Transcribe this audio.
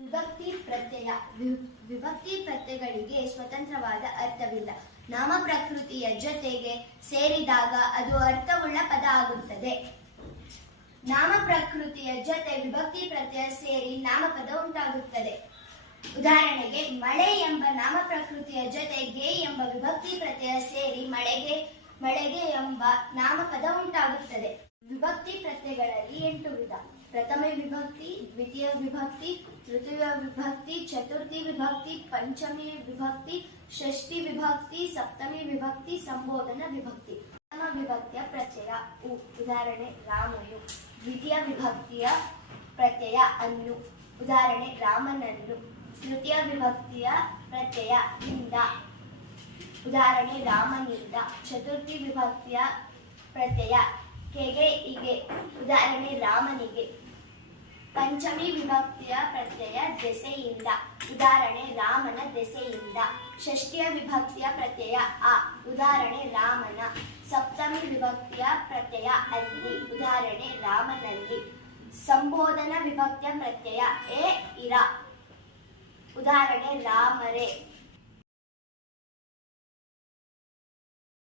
ವಿಭಕ್ತಿ ಪ್ರತ್ಯಯ. ವಿಭಕ್ತಿ ಪ್ರತ್ಯಯಗಳಿಗೆ ಸ್ವತಂತ್ರವಾದ ಅರ್ಥವಿಲ್ಲ. ನಾಮ ಪ್ರಕೃತಿಯ ಜೊತೆಗೆ ಸೇರಿದಾಗ ಅದು ಅರ್ಥವುಳ್ಳ ಪದ ಆಗುತ್ತದೆ. ನಾಮ ಪ್ರಕೃತಿಯ ಜೊತೆ ವಿಭಕ್ತಿ ಪ್ರತ್ಯಯ ಸೇರಿ ನಾಮಪದ ಉಂಟಾಗುತ್ತದೆ. ಉದಾಹರಣೆಗೆ, ಮಳೆ ಎಂಬ ನಾಮ ಪ್ರಕೃತಿಯ ಜೊತೆ ಗೆ ಎಂಬ ವಿಭಕ್ತಿ ಪ್ರತ್ಯಯ ಸೇರಿ ಮಳೆಗೆ ಎಂಬ ನಾಮಪದ ಉಂಟಾಗುತ್ತದೆ. ವಿಭಕ್ತಿ ಪ್ರತ್ಯಯಗಳಲ್ಲಿ 8 ವಿಧ. ಪ್ರಥಮ ವಿಭಕ್ತಿ, ದ್ವಿತೀಯ ವಿಭಕ್ತಿ, ತೃತೀಯ ವಿಭಕ್ತಿ, ಚತುರ್ಥಿ ವಿಭಕ್ತಿ, ಪಂಚಮಿ ವಿಭಕ್ತಿ, ಷಷ್ಠಿ ವಿಭಕ್ತಿ, ಸಪ್ತಮಿ ವಿಭಕ್ತಿ, ಸಂಬೋಧನಾ ವಿಭಕ್ತಿ. ಪ್ರಥಮ ವಿಭಕ್ತಿಯ ಪ್ರತ್ಯಯ ಉ. ಉದಾಹರಣೆ, ರಾಮನು. ದ್ವಿತೀಯ ವಿಭಕ್ತಿಯ ಪ್ರತ್ಯಯ ಅನ್ನು. ಉದಾಹರಣೆ, ರಾಮನನ್ನು. ತೃತೀಯ ವಿಭಕ್ತಿಯ ಪ್ರತ್ಯಯ ಇಂದ. ಉದಾಹರಣೆ, ರಾಮನಿಂದ. ಚತುರ್ಥಿ ವಿಭಕ್ತಿಯ ಪ್ರತ್ಯಯ ಕೆಗೆ ಇಗೆ. ಉದಾಹರಣೆ, ರಾಮನಿಗೆ. ಪಂಚಮಿ ವಿಭಕ್ತಿಯ ಪ್ರತ್ಯಯ ದೆಸೆಯಿಂದ. ಉದಾಹರಣೆ, ರಾಮನ ದೆಸೆಯಿಂದ. ಷಷ್ಠಿಯ ವಿಭಕ್ತಿಯ ಪ್ರತ್ಯಯ ಅ. ಉದಾಹರಣೆ, ರಾಮನ. ಸಪ್ತಮಿ ವಿಭಕ್ತಿಯ ಪ್ರತ್ಯಯ ಅಲ್ಲಿ. ಉದಾಹರಣೆ, ರಾಮನಲ್ಲಿ. ಸಂಬೋಧನಾ ವಿಭಕ್ತಿಯ ಪ್ರತ್ಯಯ ಎ ಇರ. ಉದಾಹರಣೆ, ರಾಮರೇ.